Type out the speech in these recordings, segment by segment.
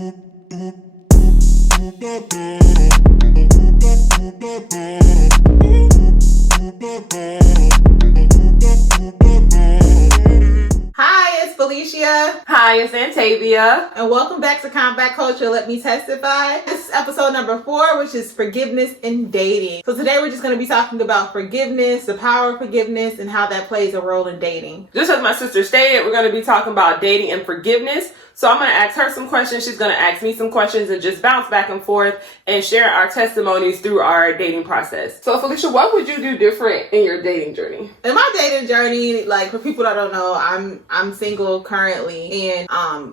Hi, it's Felicia. Hi, it's Antavia. And welcome back to Combat Culture. Let me testify. This is episode number 4, which is forgiveness in dating. So today we're just going to be talking about forgiveness, the power of forgiveness, and how that plays a role in dating. Just as my sister stated, we're going to be talking about dating and forgiveness. So I'm going to ask her some questions. She's going to ask me some questions and just bounce back and forth and share our testimonies through our dating process. So Felicia, what would you do different in your dating journey? In my dating journey, like for people that don't know, I'm single currently, and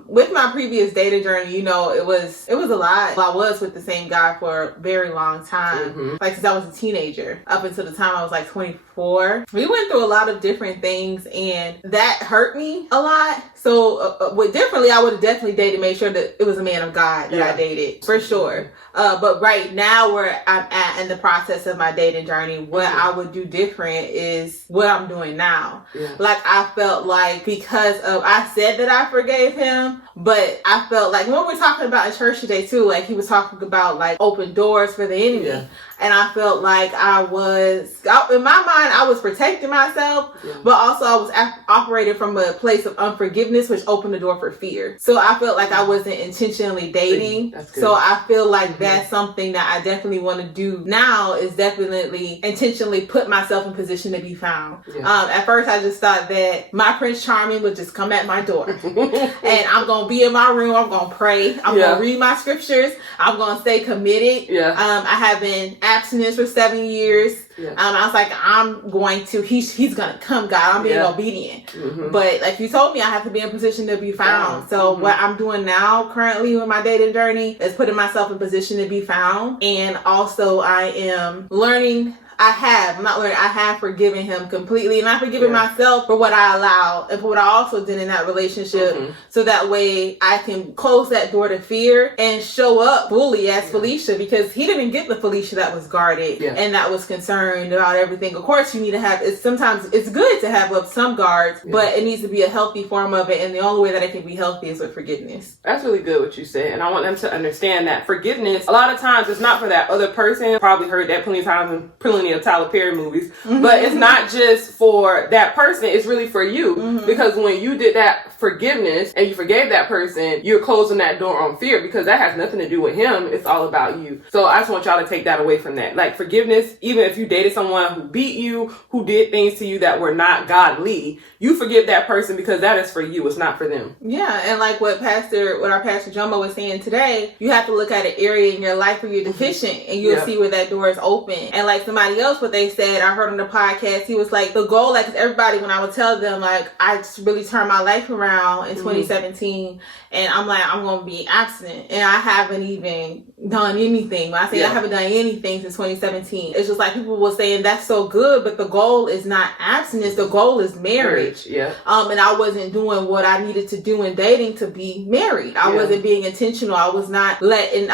with my previous dating journey, you know, it was a lot. I was with the same guy for a very long time, like since I was a teenager up until the time I was like 24. We went through a lot of different things, and that hurt me a lot. So with differently, I would have definitely dated, made sure that it was a man of God that I dated, for sure. But right now, where I'm at in the process of my dating journey, what I would do different is what I'm doing now. Like, I felt like because of, I said that I forgave him, but I felt like when we were talking about in church today too, like he was talking about like open doors for the enemy. And I felt like in my mind, I was protecting myself, but also I was operating from a place of unforgiveness, which opened the door for fear. So I felt like I wasn't intentionally dating. So I feel like that's something that I definitely want to do now, is definitely intentionally put myself in position to be found. At first, I just thought that my Prince Charming would just come at my door and I'm going to be in my room. I'm going to pray. I'm going to read my scriptures. I'm going to stay committed. I have been abstinence for 7 years. I was like, I'm going to, he's going to come, God. I'm being obedient. But like you told me, I have to be in position to be found. So what I'm doing now currently with my dating journey is putting myself in position to be found. And also I am learning. I have forgiven him completely, and I've forgiven myself for what I allowed and for what I also did in that relationship. So that way I can close that door to fear and show up fully as Felicia, because he didn't get the Felicia that was guarded and that was concerned about everything. Of course, you need to have, sometimes it's good to have up some guards, but it needs to be a healthy form of it. And the only way that it can be healthy is with forgiveness. That's really good what you said. And I want them to understand that forgiveness, a lot of times it's not for that other person. Probably heard that plenty of times in plenty of Tyler Perry movies, but it's not just for that person, it's really for you, because when you did that forgiveness and you forgave that person, you're closing that door on fear, because that has nothing to do with him. It's all about you. So I just want y'all to take that away from that. Like, forgiveness, even if you dated someone who beat you, who did things to you that were not godly, you forgive that person because that is for you. It's not for them. And like what our Pastor Jumbo was saying today, you have to look at an area in your life where you're deficient, and you'll see where that door is open. And like somebody else, what they said, I heard on the podcast, he was like, the goal, like everybody, when I would tell them, like, I really turned my life around in 2017, and I'm like, I'm going to be abstinent, and I haven't even done anything. When I say I haven't done anything since 2017, it's just like people were saying that's so good, but the goal is not abstinence, the goal is marriage. And I wasn't doing what I needed to do in dating to be married. I wasn't being intentional. I was letting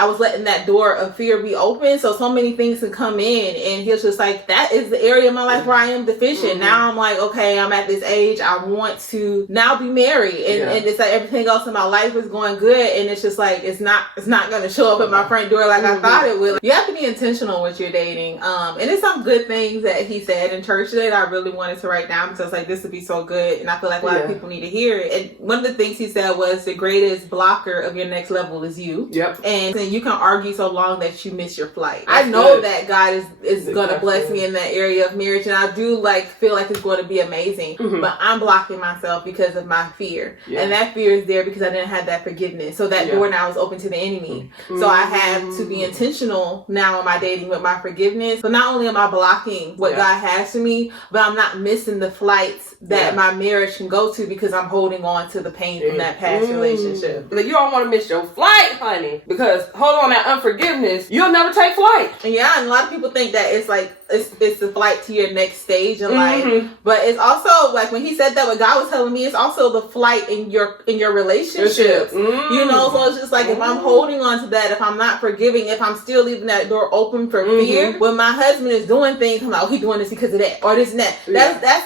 that door of fear be open, so many things can come in, and he was just like, that is the area of my life where I am deficient. Now I'm like, okay, I'm at this age, I want to now be married, and it's like everything else in my life is going good, and it's just like it's not going to show up at my front door like I thought it would. You have to be intentional with your dating, and it's some good things that he said in church today that I really wanted to write down, because I was like, this would be so good, and I feel like a lot of people need to hear it. And one of the things he said was, the greatest blocker of your next level is you. And you can argue so long that you miss your flight. I know that God is going to bless me in that area of marriage, and I do feel like it's going to be amazing, but I'm blocking myself because of my fear, and that fear is there because I didn't have that forgiveness. So that door now is open to the enemy. So I have to be intentional now in my dating with my forgiveness. So not only am I blocking what God has for me, but I'm not missing the flights that my marriage can go to, because I'm holding on to the pain from that past relationship. Like, you don't want to miss your flight, honey, because hold on, that unforgiveness, you'll never take flight. And a lot of people think that it's like it's the flight to your next stage in life. But it's also like when he said that, what God was telling me, it's also the flight in your relationships. You know, so it's just like if I'm holding on to that, if I'm not forgiving, if I'm still leaving that door open for fear, when my husband is doing things, I'm like, oh, he's doing this because of that or this and that.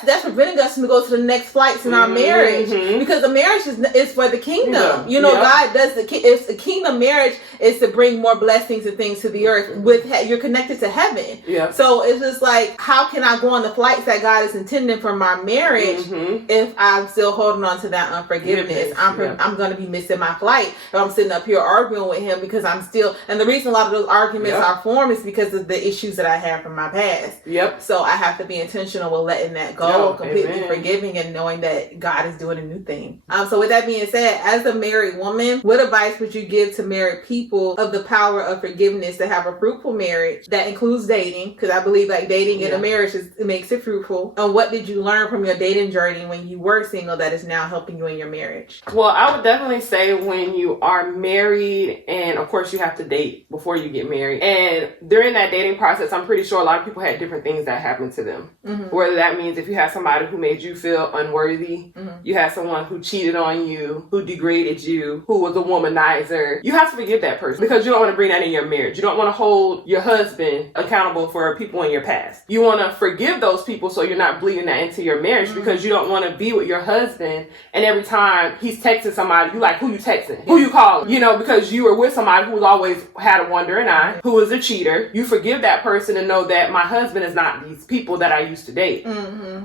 That's preventing us from to go to the next flights in our marriage, because the marriage is for the kingdom. You know, God does it's a kingdom marriage is to bring more blessings and things to the earth. You're connected to heaven. So it's just like, how can I go on the flights that God is intending for my marriage if I'm still holding on to that unforgiveness? I'm going to be missing my flight if I'm sitting up here arguing with him, because I'm still, and the reason a lot of those arguments are formed is because of the issues that I have from my past. So I have to be intentional with letting that go, completely forgiving and knowing that God is doing a new thing. So with that being said, as a married woman, what advice would you give to married people of the power of forgiveness to have a fruitful marriage that includes dating? Because I believe like dating in a marriage it makes it fruitful. And what did you learn from your dating journey when you were single that is now helping you in your marriage? Well, I would definitely say when you are married, and of course you have to date before you get married, and during that dating process, I'm pretty sure a lot of people had different things that happened to them. Whether that means if you have somebody who made you feel unworthy, you had someone who cheated on you, who degraded you, who was a womanizer, you have to forgive that person, because you don't want to bring that in your marriage. You don't want to hold your husband accountable for people in your past. You want to forgive those people so you're not bleeding that into your marriage, because you don't want to be with your husband and every time he's texting somebody, you like, who you texting? Who you calling? You know, because you were with somebody who always had a wandering eye, who was a cheater. You forgive that person and know that my husband is not these people that I used to date.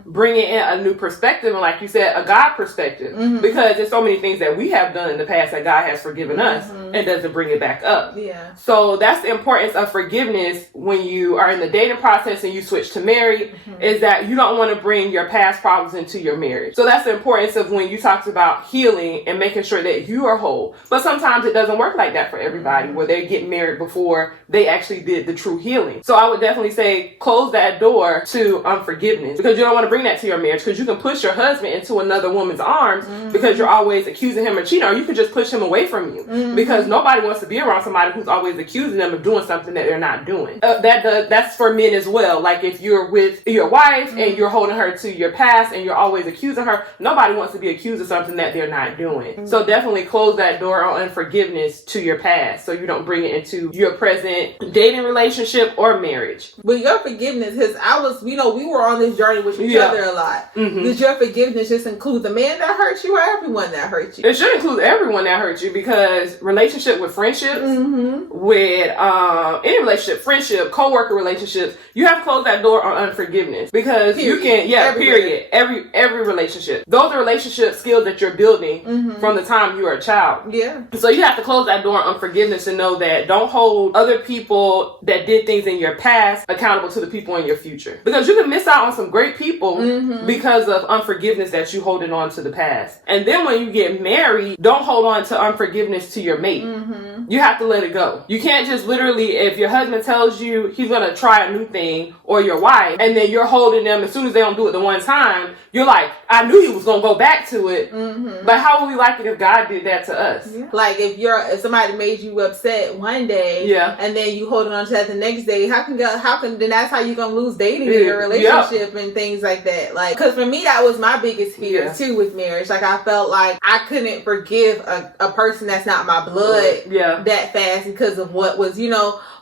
Bringing in a new perspective, and like you said, a God perspective, because there's so many things that we have done in the past that God has forgiven us and doesn't bring it back up. So that's the importance of forgiveness when you are in the dating process and you switch to married, is that you don't want to bring your past problems into your marriage. So that's the importance of when you talked about healing and making sure that you are whole. But sometimes it doesn't work like that for everybody, where they get married before they actually did the true healing. So I would definitely say close that door to unforgiveness, because you don't want to bring that to your marriage, because you can push your husband into another woman's arms because you're always accusing him of cheating, or you can just push him away from you, because nobody wants to be around somebody who's always accusing them of doing something that they're not doing. That's for men as well. Like if you're with your wife and you're holding her to your past and you're always accusing her, nobody wants to be accused of something that they're not doing. So definitely close that door on unforgiveness to your past so you don't bring it into your present dating relationship or marriage. But your forgiveness, because we were on this journey with each other a lot. Does your forgiveness just include the man that hurt you or everyone that hurt you? It should include everyone that hurt you, because relationship with friendships, with any relationship, friendship, co-worker relationships, you have to close that door on unforgiveness, because you can, every relationship. Those are relationship skills that you're building from the time you are a child. So you have to close that door on unforgiveness and know that don't hold other people that did things in your past accountable to the people in your future, because you can miss out on some great people because of unforgiveness that you holding on to the past. And then when you get married, don't hold on to unforgiveness to your mate. You have to let it go. You can't just literally, if your husband tells you he's going to try a new thing, or your wife, and then you're holding them, as soon as they don't do it the one time, you're like, I knew he was going to go back to it. But how would we like it if God did that to us? Like if somebody made you upset one day, and then you holding on to that the next day, how can then that's how you gonna lose dating in your relationship and things like that. Like, because for me that was my biggest fear too with marriage. Like I felt like I couldn't forgive a person that's not my blood that fast because of what was,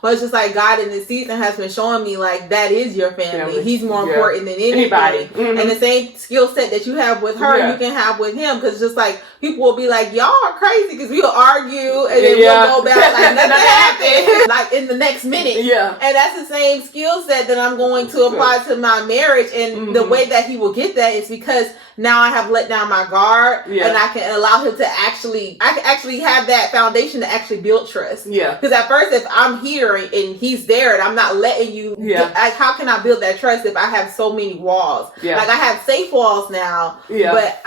but it's just like God in this season has been showing me like that is your family. He's more important than anybody. And the same skill set that you have with her, you can have with him. Because just like people will be like, y'all are crazy, because we'll argue and then we'll go back like nothing happened, like in the next minute. And that's the same skill set that I'm going to apply to my marriage. And the way that he will get that is because now I have let down my guard, and I can allow him to actually have that foundation to actually build trust. Because at first, if I'm here and he's there and I'm not letting you, how can I build that trust if I have so many walls? Like I have safe walls now, but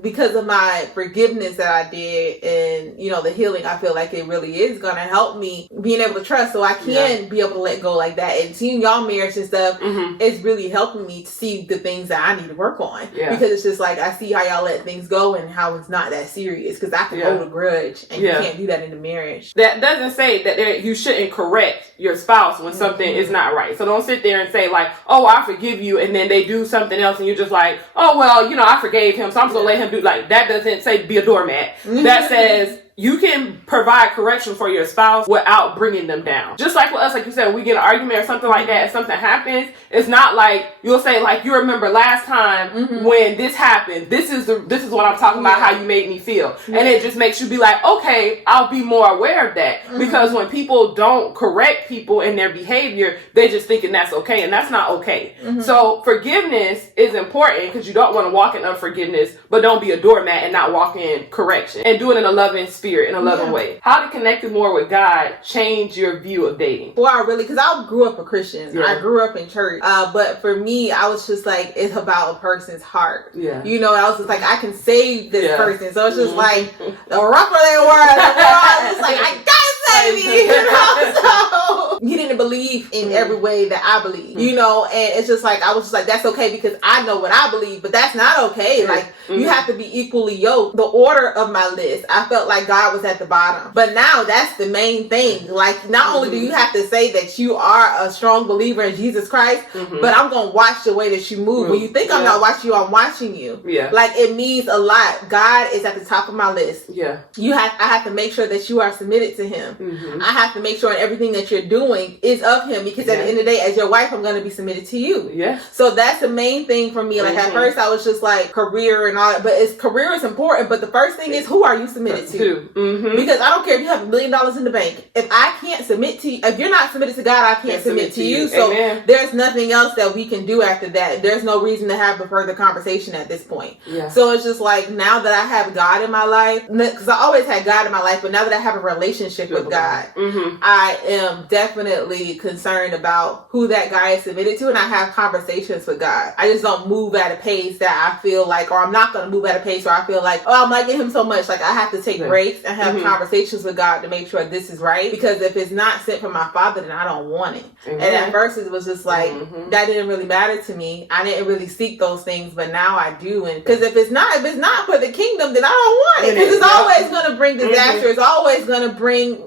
because of my forgiveness that I did and, the healing, I feel like it really is going to help me being able to trust, so I can be able to let go like that. And seeing y'all marriage and stuff, it's really helping me to see the things that I need to work on. Because it's just like I see how y'all let things go and how it's not that serious, because I can hold a grudge, and you can't do that in the marriage. That doesn't say that you shouldn't correct your spouse when something is not right. So don't sit there and say like, oh, I forgive you, and then they do something else and you're just like, oh, well, I forgave him, so I'm just gonna let him do, like, that doesn't say be a doormat. That says you can provide correction for your spouse without bringing them down. Just like with us, like you said, when we get an argument or something like that, if something happens, it's not like you'll say like, you remember last time when this happened, this is what I'm talking about, how you made me feel. And it just makes you be like, okay, I'll be more aware of that. Because when people don't correct people in their behavior, they're just thinking that's okay, and that's not okay. So forgiveness is important because you don't want to walk in unforgiveness, but don't be a doormat and not walk in correction, and do it in a loving spirit, in a loving way. How to connect more with God change your view of dating? Well, because I grew up a Christian. Yeah. I grew up in church. But for me, I was just like, it's about a person's heart. Yeah. I was just like, I can save this person. So it's just like, the rougher they were, the more I was just like, I gotta save you. So he didn't believe in every way that I believe, and it's just like, I was just like, that's okay because I know what I believe, but that's not okay. Like, you have to be equally yoked. The order of my list, I felt like God was at the bottom. But now that's the main thing. Like, not only do you have to say that you are a strong believer in Jesus Christ, but I'm going to watch the way that you move. When you think I'm not watching you, I'm watching you. Yeah. Like, it means a lot. God is at the top of my list. Yeah. I have to make sure that you are submitted to him. I have to make sure everything that you're doing is of him, because at the end of the day, as your wife, I'm going to be submitted to you. Yeah. So that's the main thing for me. Like, at first I was just like, career and all that, but career is important, but the first thing is, who are you submitted to? Because I don't care if you have $1 million in the bank. If I can't submit to you, if you're not submitted to God, I can't submit to you. So there's nothing else that we can do after that. There's no reason to have a further conversation at this point. Yeah. So it's just like, now that I have God in my life, because I always had God in my life, but now that I have a relationship with God, I am definitely concerned about who that guy is submitted to, and I have conversations with God. I just don't move at a pace that I feel like, or I'm not going to move at a pace where I feel like, oh, I'm liking him so much. Like, I have to take breaks and have conversations with God to make sure this is right. Because if it's not sent from my Father, then I don't want it. And at first it was just like, that didn't really matter to me. I didn't really seek those things, but now I do. And because if it's not for the kingdom, then I don't want it. Because it's always going to bring disaster. It's always going to bring,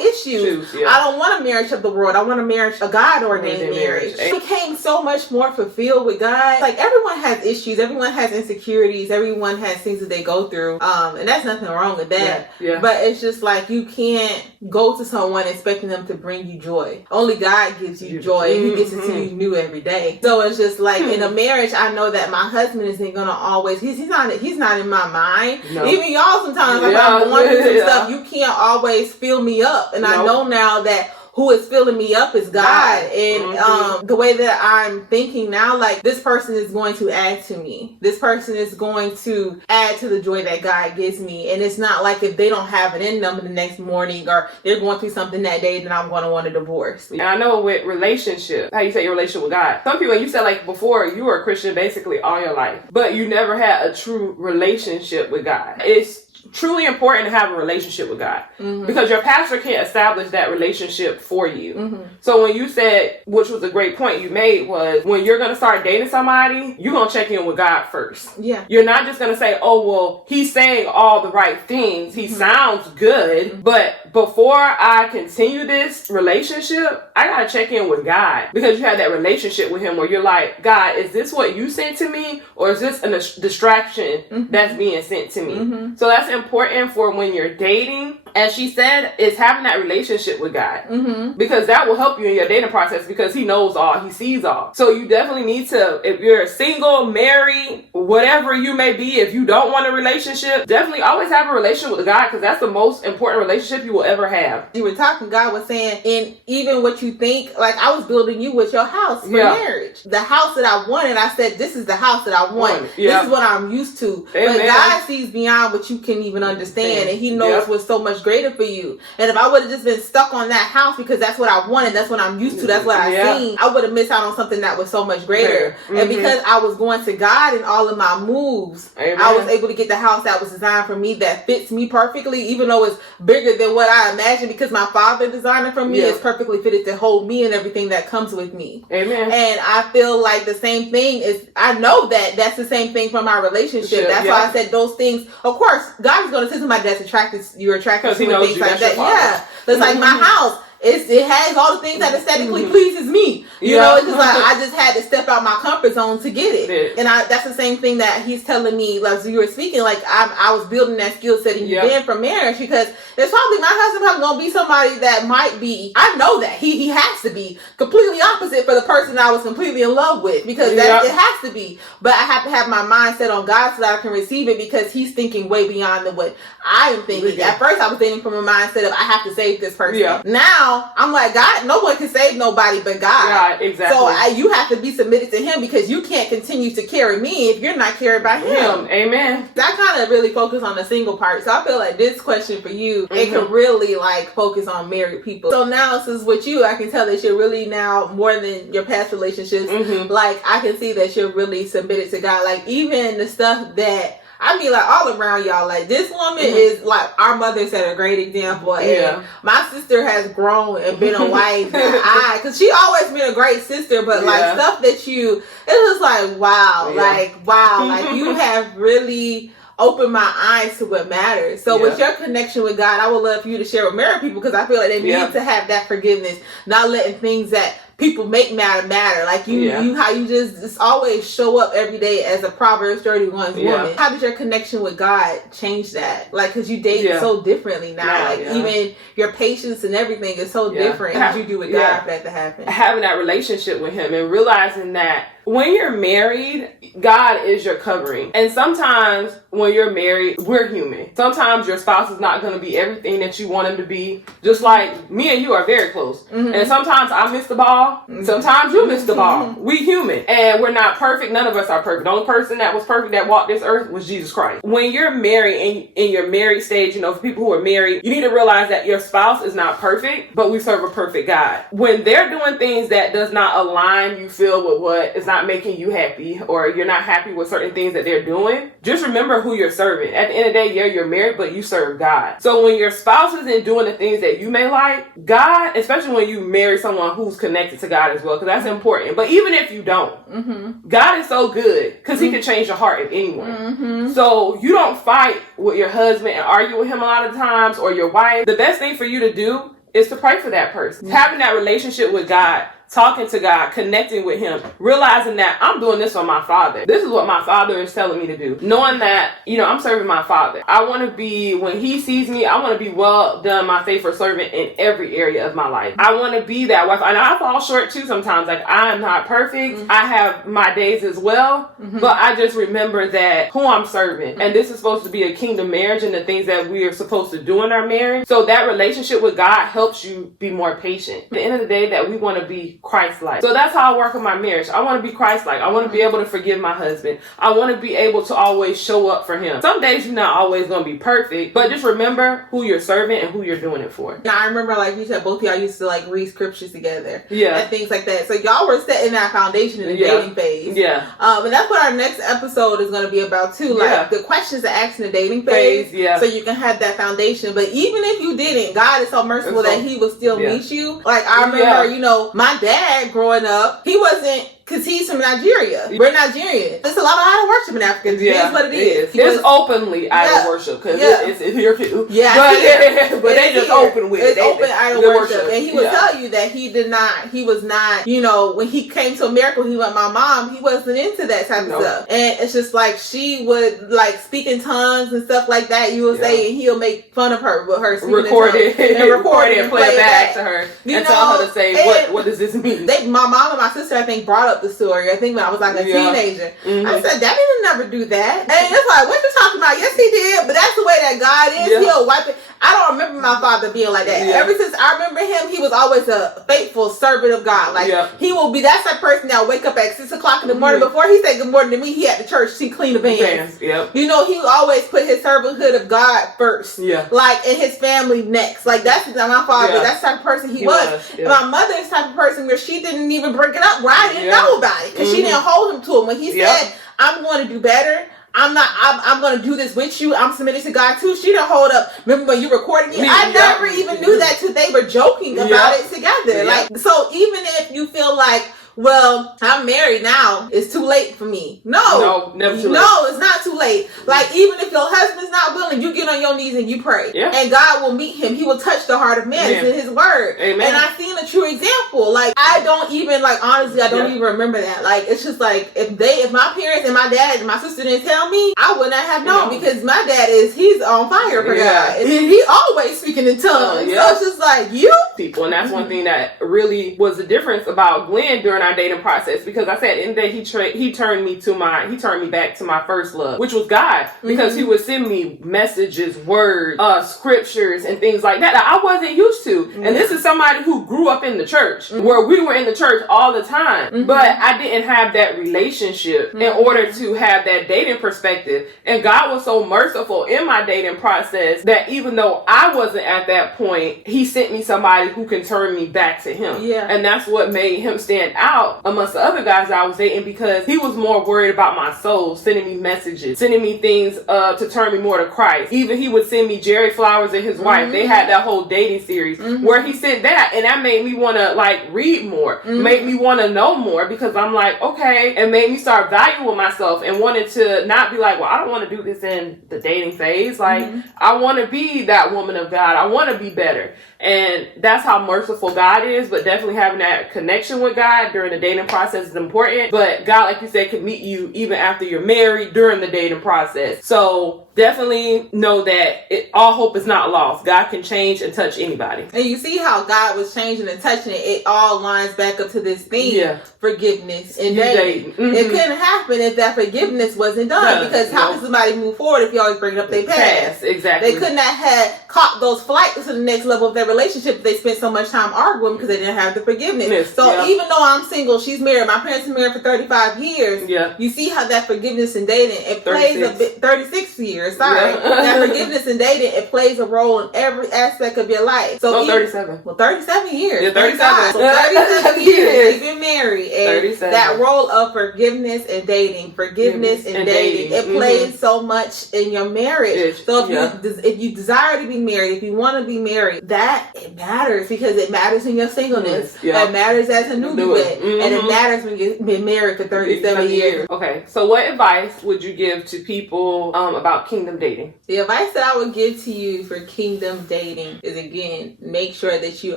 issues. I don't want a marriage of the world. I want a marriage, a God-ordained marriage. I became so much more fulfilled with God. Like, everyone has issues. Everyone has insecurities. Everyone has things that they go through. And that's nothing wrong with that. Yeah. But it's just like, you can't go to someone expecting them to bring you joy. Only God gives you joy, and he gets to see you new every day. So it's just like, in a marriage, I know that my husband isn't gonna always, he's not in my mind. No. Even y'all sometimes, like, I'm going through some stuff, you can't always fill me up. And I know now that who is filling me up is God. And the way that I'm thinking now, like, this person is going to add to me. This person is going to add to the joy that God gives me. And it's not like, if they don't have it in them the next morning, or they're going through something that day, then I'm going to want a divorce. And I know with relationship, how you say your relationship with God, some people, you said like before, you were a Christian basically all your life, but you never had a true relationship with God. It's truly important to have a relationship with God, because your pastor can't establish that relationship for you. So when you said, which was a great point you made, was when you're going to start dating somebody, you're going to check in with God first. Yeah. You're not just going to say, oh, well, he's saying all the right things. He sounds good, but before I continue this relationship, I got to check in with God, because you have that relationship with him where you're like, God, is this what you sent to me, or is this a distraction that's being sent to me? So that's important for when you're dating. As she said, is having that relationship with God, because that will help you in your dating process, because he knows all, he sees all. So you definitely need to, if you're single, married, whatever you may be, if you don't want a relationship, definitely always have a relationship with God, because that's the most important relationship you will ever have. You were talking, God was saying, and even what you think, like, I was building you with your house for marriage. The house that I wanted, I said, this is the house that I want. This is what I'm used to. Amen. But God sees beyond what you can even understand, and he knows what's so much greater for you. And if I would have just been stuck on that house because that's what I wanted, that's what I'm used to, that's what I seen, I would have missed out on something that was so much greater. And because I was going to God in all of my moves, I was able to get the house that was designed for me, that fits me perfectly, even though it's bigger than what I imagined, because my Father designed it for me. It's perfectly fitted to hold me and everything that comes with me. Amen. And I feel like the same thing is, I know that that's the same thing from our relationship. That's why I said those things. Of course, God is going to send somebody that's attracted, you're attracted to, and things like that. It's like my house. it has all the things that aesthetically pleases me. You know, it's just like I just had to step out my comfort zone to get it. And that's the same thing that he's telling me, like as you were speaking, like I was building that skill set in you then for marriage, because there's probably my husband probably gonna be somebody that might be, I know that he has to be completely opposite for the person I was completely in love with, because that it has to be. But I have to have my mindset on God so that I can receive it, because he's thinking way beyond than what I am thinking. At first I was thinking from a mindset of I have to save this person. Now I'm like, God, no one can save nobody but God. Exactly. So you have to be submitted to him, because you can't continue to carry me if you're not carried by him. Amen. I kind of really focus on the single part. So I feel like this question for you, it can really like focus on married people. So now since with you, I can tell that you're really now more than your past relationships. Like I can see that you're really submitted to God. Like even the stuff that I mean, like all around y'all, like this woman is like, our mother set a great example. And my sister has grown and been a wife. Because she always been a great sister, but like stuff that it was like, wow, like you have really opened my eyes to what matters. So with your connection with God, I would love for you to share with married people, because I feel like they need to have that forgiveness, not letting things that people make matter. Like you how you just always show up every day as a Proverbs 31 woman. How did your connection with God change that? Like, because you date so differently now. Like even your patience and everything is so different. How did you do with God for that to happen? Having that relationship with him and realizing that when you're married, God is your covering. And sometimes when you're married, we're human. Sometimes your spouse is not going to be everything that you want him to be. Just like me and you are very close. And sometimes I miss the ball. Sometimes you miss the ball. We human. And we're not perfect. None of us are perfect. The only person that was perfect that walked this earth was Jesus Christ. When you're married, in your married stage, you know, for people who are married, you need to realize that your spouse is not perfect, but we serve a perfect God. When they're doing things that does not align, you feel with what is not making you happy, or you're not happy with certain things that they're doing, just remember who you're serving. At the end of the day, you're married, but you serve God. So when your spouse isn't doing the things that you may like, God, especially when you marry someone who's connected to God as well, because that's important. But even if you don't, God is so good, because he can change the heart of anyone. So you don't fight with your husband and argue with him a lot of times, or your wife. The best thing for you to do is to pray for that person. Having that relationship with God, talking to God, connecting with him, realizing that I'm doing this for my Father. This is what my Father is telling me to do. Knowing that, you know, I'm serving my Father. I want to be, when he sees me, I want to be well done, my faithful servant, in every area of my life. I want to be that wife. And I fall short too sometimes. Like, I'm not perfect. I have my days as well. But I just remember that who I'm serving. And this is supposed to be a kingdom marriage, and the things that we are supposed to do in our marriage. So that relationship with God helps you be more patient. At the end of the day, that we want to be Christ-like. So that's how I work with my marriage. I want to be Christ-like. I want to be able to forgive my husband. I want to be able to always show up for him. Some days you're not always going to be perfect, but just remember who you're serving and who you're doing it for. Now, I remember, like you said, both of y'all used to like read scriptures together. And things like that. So y'all were setting that foundation in the dating phase. And that's what our next episode is going to be about too. Like the questions to ask in the dating phase. So you can have that foundation. But even if you didn't, God is so merciful that he will still meet you. Like I remember, you know, my dad growing up, he wasn't, because he's from Nigeria. We're Nigerian. There's a lot of idol worship in Africa. It's what it is. It's openly idol worship, because it's here too. But they just open with it. It's open idol worship. And he would tell you that he was not, you know, when he came to America, he went, my mom, he wasn't into that type of stuff. And it's just like, she would like speak in tongues and stuff like that. You would say, and he'll make fun of her with her speaking record in tongues. Record it and play it back to her. And tell her to say, what does this mean? My mom and my sister, I think, brought up the story. I think when I was like a teenager. I said, Daddy didn't never do that. And it's like, what you talking about? Yes, he did. But that's the way that God is. He'll wipe it. I don't remember my father being like that. Ever since I remember him, he was always a faithful servant of God. Like he will be, that's that person that wake up at 6 o'clock in the morning. Before he said good morning to me, he at the church, he clean the vans. You know, he always put his servanthood of God first. Like, and his family next. Like, that's my father. That's the type of person he was. And my mother is the type of person where she didn't even bring it up, where I didn't know about it. Because she didn't hold him to it. When he said, I'm going to do better, I'm going to do this with you, I'm submitted to God too, she didn't hold up, remember when you recorded me? I never even knew that till they were joking about it together. Like, so even if you feel like well, I'm married now. It's too late for me. No, never too late. No, it's not too late. Like, even if your husband's not willing, you get on your knees and you pray. Yeah. And God will meet him. He will touch the heart of man. It's in his word. Amen. And I've seen a true example. Like, I don't even, like, honestly, I don't even remember that. Like, it's just like, if my parents and my dad and my sister didn't tell me, I would not have known, because my dad he's on fire for God. And he always speaking in tongues. So it's just like, people. And that's one thing that really was the difference about Glenn during our dating process, because I said in the day he turned me back to my first love, which was God, because he would send me messages, words, scriptures, and things like that I wasn't used to. And this is somebody who grew up in the church, where we were in the church all the time, but I didn't have that relationship in order to have that dating perspective. And God was so merciful in my dating process that even though I wasn't at that point, he sent me somebody who can turn me back to him. And that's what made him stand out amongst the other guys I was dating, because he was more worried about my soul, sending me messages, sending me things to turn me more to Christ. Even he would send me Jerry Flowers and his wife. They had that whole dating series where he sent that, and that made me want to like read more, made me want to know more, because I'm like, okay, and made me start valuing myself and wanted to not be like, well, I don't want to do this in the dating phase. Like, I want to be that woman of God. I want to be better. And that's how merciful God is. But definitely having that connection with God during the dating process is important. But God, like you said, can meet you even after you're married during the dating process. So definitely know that all hope is not lost. God can change and touch anybody. And you see how God was changing and touching it. It all lines back up to this theme, forgiveness and dating. It couldn't happen if that forgiveness wasn't done. Because how can somebody move forward if you always bring up their past? Exactly. They could not have caught those flights to the next level of their relationship if they spent so much time arguing because they didn't have the forgiveness. So even though I'm single, she's married. My parents are married for 35 years. You see how that forgiveness and dating, it plays a bit, 36 years. That forgiveness and dating, it plays a role in every aspect of your life. So 37. Well, 37 years. Yeah, 37. So 37 years they've been married. And 37. that role of forgiveness and dating, it plays so much in your marriage. So if you desire to be married, if you want to be married, that it matters, because it matters in your singleness. It matters as a newlywed, and it matters when you've been married for 37 years. Okay, so what advice would you give to people about kingdom dating? The advice that I would give to you for kingdom dating is, again, make sure that you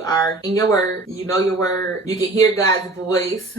are in your word. You know your word. You can hear God's voice.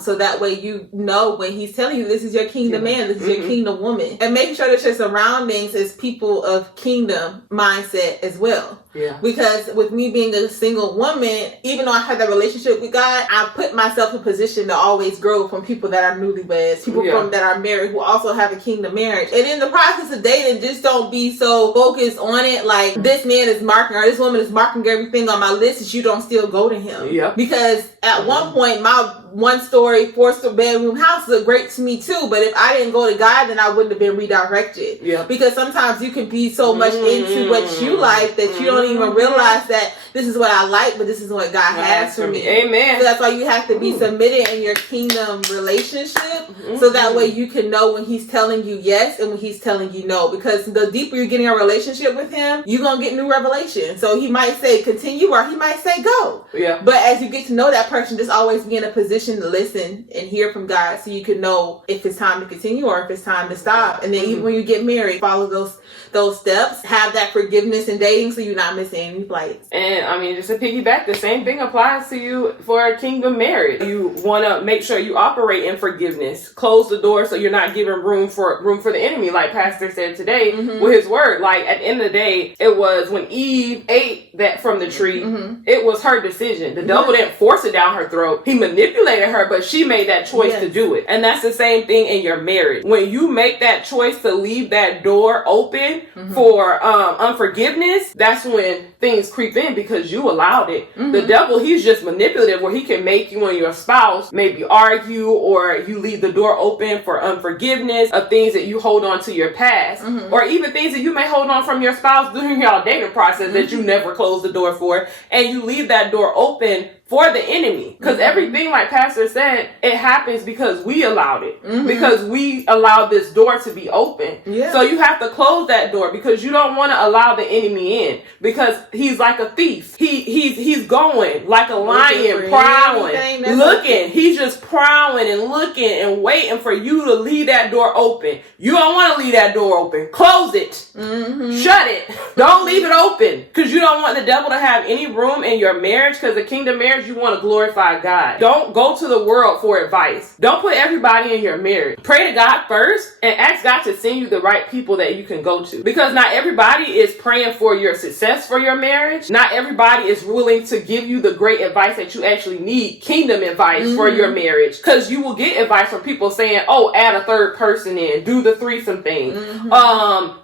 So that way you know when he's telling you this is your kingdom man, this is your kingdom woman. And make sure that your surroundings is people of kingdom mindset as well. Because with me being a single woman, even though I have that relationship with God, I put myself in a position to always grow from people that are newlyweds, people that are married who also have a kingdom marriage. And in the process of dating, just don't be so focused on it like this man is marking or this woman is marking everything on my list that you don't still go to him. Because at one point, my 1-story, 4-bedroom house looked great to me too, but if I didn't go to God, then I wouldn't have been redirected. Because sometimes you can be so much into what you like that you don't even realize that this is what I like, but this is what God has for me. Amen. So that's why you have to be submitted in your kingdom relationship, so that way you can know when he's telling you yes and when he's telling you no. Because the deeper you get in a relationship with him, you're going to get new revelation. So he might say continue, or he might say go. But as you get to know that person, just always be in a position to listen and hear from God, so you can know if it's time to continue or if it's time to stop. And then even when you get married, follow those steps. Have that forgiveness in dating, so you're not missing any flights. And I mean, just to piggyback, the same thing applies to you for a kingdom marriage. You want to make sure you operate in forgiveness. Close the door so you're not giving room for the enemy, like Pastor said today with his word. Like, at the end of the day, it was when Eve ate that from the tree, it was her decision. The devil didn't force it down her throat. He manipulated her, but she made that choice to do it. And that's the same thing in your marriage. When you make that choice to leave that door open for unforgiveness, that's when things creep in, because you allowed it. The devil, he's just manipulative, where he can make you and your spouse maybe argue, or you leave the door open for unforgiveness of things that you hold on to your past, or even things that you may hold on from your spouse during your dating process that you never closed the door for, and you leave that door open for the enemy. Because everything, like Pastor said, it happens because we allowed it. Because we allowed this door to be open. So you have to close that door because you don't want to allow the enemy in. Because he's like a thief. He's going like a lion, prowling, looking. He's just prowling and looking and waiting for you to leave that door open. You don't want to leave that door open. Close it. Shut it. Don't leave it open because you don't want the devil to have any room in your marriage. Because the kingdom marriage, you want to glorify God. Don't go to the world for advice. Don't put everybody in your marriage. Pray to God first and ask God to send you the right people that you can go to. Because not everybody is praying for your success for your marriage. Not everybody is willing to give you the great advice that you actually need. Kingdom advice for your marriage. Because you will get advice from people saying, oh, add a third person in. Do the threesome thing.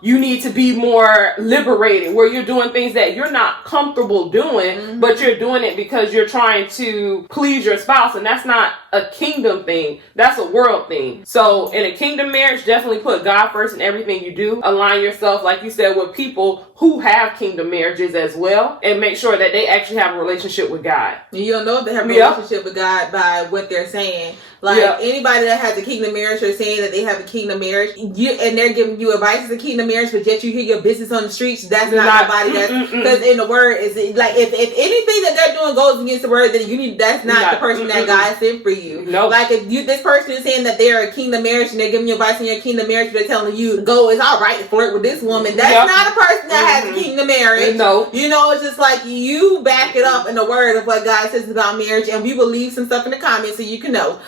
You need to be more liberated where you're doing things that you're not comfortable doing, but you're doing it because you're trying to please your spouse. And that's not a kingdom thing. That's a world thing. So in a kingdom marriage, definitely put God first in everything you do. Align yourself, like you said, with people who have kingdom marriages as well, and make sure that they actually have a relationship with God. You'll know if they have a relationship with God by what they're saying. Like anybody that has a kingdom marriage or saying that they have a kingdom marriage, and they're giving you advice as a kingdom marriage, but yet you hear your business on the streets, that's not nobody that's, because in the word is like if anything that they're doing goes against the word, then you need, that's not the person that God sent for you. Like if this person is saying that they're a kingdom marriage and they're giving you advice in your kingdom marriage, but they're telling you go, it's all right to flirt with this woman, that's not a person that has a kingdom marriage. You know, it's just like you back it up in the word of what God says about marriage, and we will leave some stuff in the comments so you can know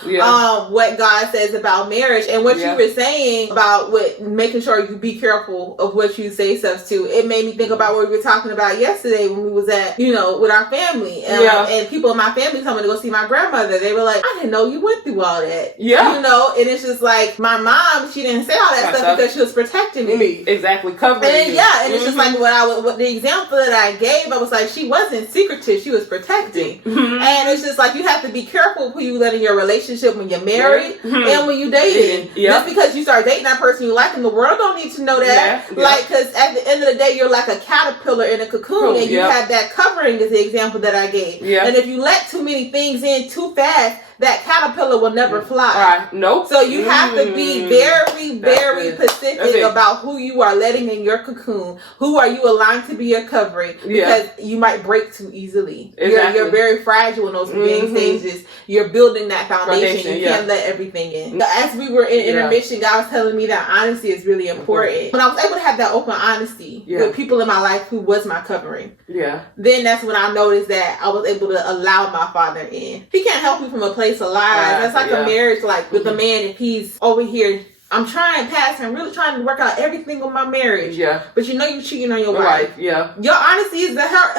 what God says about marriage. And what you were saying about making sure you be careful of what you say stuff to, it made me think about what we were talking about yesterday when we was at, with our family, and people in my family told me to go see my grandmother. They were like, I didn't know you went through all that. And it's just like my mom, she didn't say all that stuff because she was protecting me. Exactly, covering me. And it's just like what the example that I gave, I was like, she wasn't secretive, she was protecting. And it's just like you have to be careful who you let in your relationship when you're married and when you dating. Just because you start dating that person you like in the world don't need to know that. Like, because at the end of the day, you're like a caterpillar in a cocoon, and you have that covering is the example that I gave. And if you let too many things in too fast, that caterpillar will never fly. So you have to be very, very specific about who you are letting in your cocoon. Who are you allowing to be your covering? Because you might break too easily. You're very fragile in those beginning stages. You're building that foundation. You can't let everything in. As we were in intermission, God was telling me that honesty is really important. When I was able to have that open honesty with people in my life who was my covering, then that's when I noticed that I was able to allow my father in. He can't help you from a place of lies. That's like a marriage, like with a man, if he's over here, I'm trying, Pastor, I'm really trying to work out everything with my marriage. But you're cheating on your wife. Your honesty is the help.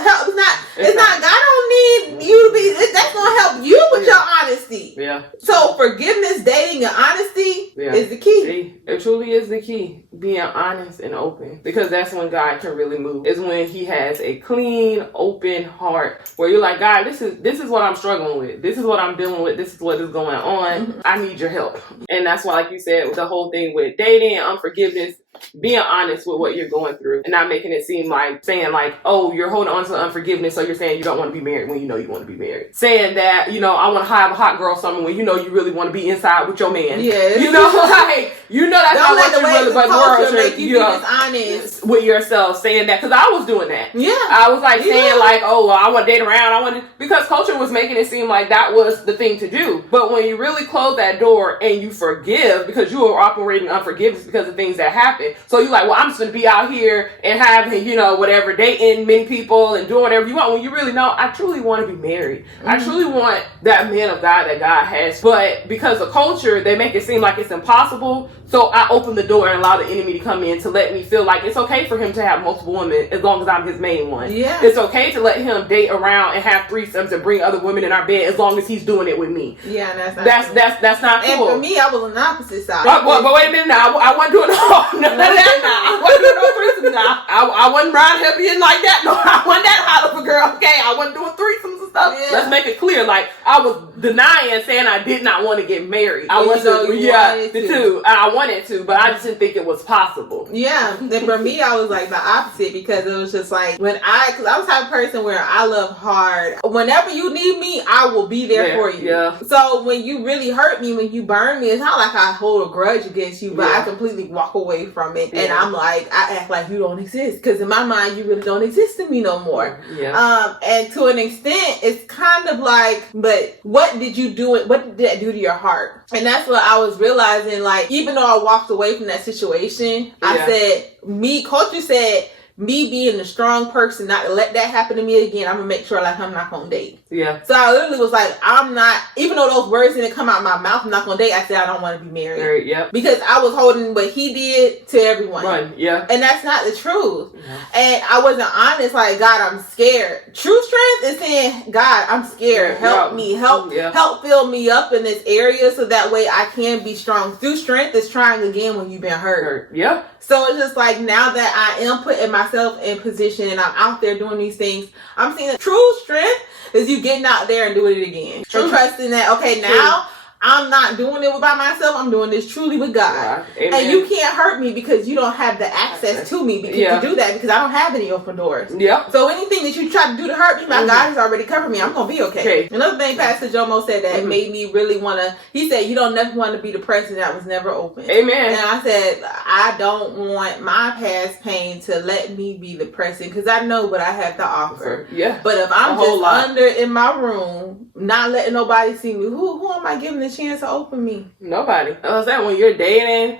It's not, God don't need you to be, that's going to help you with your honesty. So forgiveness, dating, and honesty is the key. It truly is the key. Being honest and open. Because that's when God can really move. Is when he has a clean, open heart where you're like, God, this is what I'm struggling with. This is what I'm dealing with. This is what is going on. I need your help. And that's why, like you said, the whole thing with dating and unforgiveness, being honest with what you're going through and not making it seem like saying like, oh, you're holding on to unforgiveness, so you're saying you don't want to be married when you know you want to be married. Saying that, I want to have a hot girl summer when you know you really want to be inside with your man. That's not what you really, but world make you be honest with yourself, saying that, because I was doing that. I was like saying like, oh, well, I want to date around. Because culture was making it seem like that was the thing to do. But when you really close that door and you forgive, because you were operating unforgiveness because of things that happened. So you're like, well, I'm just going to be out here and having, whatever, dating many people and doing whatever you want. When you really know, I truly want to be married. I truly want that man of God that God has. But because of culture, they make it seem like it's impossible. So I open the door and allow the enemy to come in to let me feel like it's okay for him to have multiple women as long as I'm his main one. It's okay to let him date around and have threesomes and bring other women in our bed as long as he's doing it with me. That's not cool. And for me, I was on the opposite side. But wait a minute now. I wasn't doing none of that now. I wasn't doing no threesomes now. I wasn't riding here being like that. No, I wasn't that hot of a girl. Okay, I wasn't doing threesomes and stuff Let's make it clear. Like, I was denying saying I did not want to get married. I wasn't, I wanted to, but I just didn't think it was possible. Yeah. Then for me, I was like the opposite, because it was just like because I was the type of person where I love hard. Whenever you need me, I will be there for you. Yeah. So when you really hurt me, when you burn me, it's not like I hold a grudge against you, but I completely walk away from it. And I'm like, I act like you don't exist, because in my mind, you really don't exist to me no more. Yeah. And to an extent, it's kind of like, but what did you do? What did that do to your heart? And that's what I was realizing. Like, even though I walked away from that situation, I said, culture said, me being a strong person, not to let that happen to me again, I'm gonna make sure like I'm not gonna date. Yeah. So I literally was like, I'm not, even though those words didn't come out of my mouth, I'm not gonna date, I said I don't want to be married. Yep. Because I was holding what he did to everyone. Yeah. And that's not the truth. And I wasn't honest, like, God, I'm scared. True strength is saying, God, I'm scared. Help me. Help fill me up in this area so that way I can be strong. True strength is trying again when you've been hurt. Yeah. So it's just like, now that I am putting myself in position and I'm out there doing these things, I'm seeing that true strength is you getting out there and doing it again. True. And trusting that, okay, now I'm not doing it by myself. I'm doing this truly with God. And you can't hurt me because you don't have the access to me to do that, because I don't have any open doors. So anything that you try to do to hurt me, my God has already covered me. I'm going to be okay. Another thing Pastor Jomo said that made me really want to, he said, you don't never want to be the person that was never open. Amen. And I said, I don't want my past pain to let me be the person, because I know what I have to offer. But if I'm just under in my room, not letting nobody see me, who am I giving the chance to open me? Nobody. I was saying, when you're dating,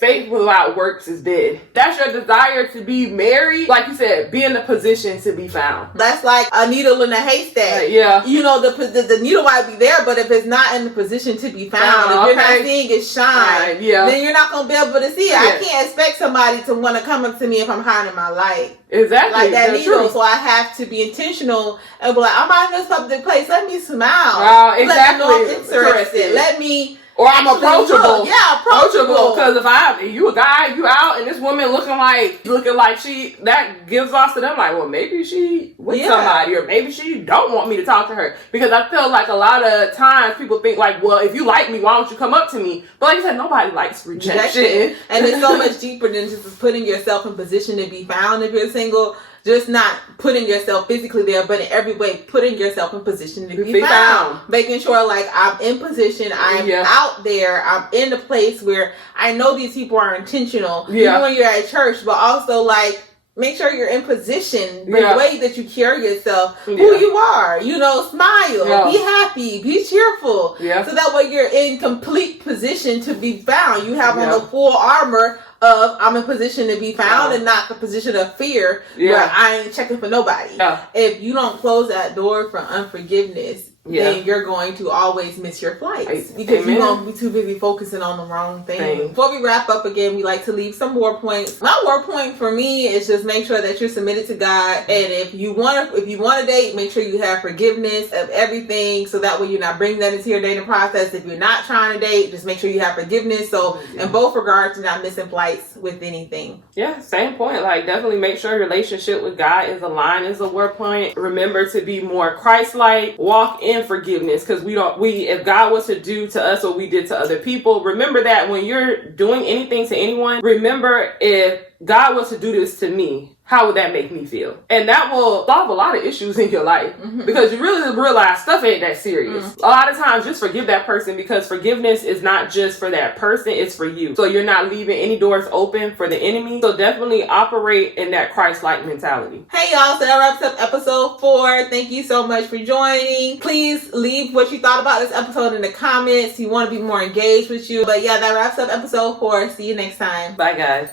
faith without works is dead. That's your desire to be married. Like you said, be in the position to be found. That's like a needle in a haystack. You know, the needle might be there, but if it's not in the position to be found, if you're not seeing it shine, then you're not going to be able to see it. I can't expect somebody to want to come up to me if I'm hiding my light. Exactly. Like that needle. So I have to be intentional and be like, I'm out in this public place. Let me smile. Exactly. Let me know I'm interested. Let me... Or I'm approachable. Approachable. Because if you a guy, you out, and this woman looking like she, that gives off to them like, well, maybe she with somebody, or maybe she don't want me to talk to her. Because I feel like a lot of times people think like, well, if you like me, why don't you come up to me? But like you said, nobody likes rejection. And it's so much deeper than just putting yourself in position to be found if you're single. Just not putting yourself physically there, but in every way, putting yourself in position to be found. Making sure, like, I'm in position, I'm out there, I'm in a place where I know these people are intentional, even when you're at church, but also, like, make sure you're in position, the way that you carry yourself, who you are, you know, smile, be happy, be cheerful. So that way you're in complete position to be found. You have on the full armor of I'm in position to be found and not the position of fear where I ain't checking for nobody. If you don't close that door for unforgiveness, then you're going to always miss your flights because you're going to be too busy focusing on the wrong thing. Before we wrap up again, we like to leave some war points. My war point for me is just make sure that you're submitted to God, and if you want to date, make sure you have forgiveness of everything, so that way you're not bringing that into your dating process. If you're not trying to date, just make sure you have forgiveness. So in both regards, you're not missing flights with anything. Yeah, same point. Like, definitely make sure your relationship with God is aligned is a war point. Remember to be more Christ-like. Walk in forgiveness, because if God was to do to us what we did to other people, remember that when you're doing anything to anyone, remember, if God was to do this to me, how would that make me feel? And that will solve a lot of issues in your life, because you really realize stuff ain't that serious. A lot of times, just forgive that person, because forgiveness is not just for that person, it's for you. So you're not leaving any doors open for the enemy. So definitely operate in that Christ-like mentality. Hey y'all, so that wraps up episode 4. Thank you so much for joining. Please leave what you thought about this episode in the comments. You want to be more engaged with you. But yeah, that wraps up episode 4. See you next time. Bye guys.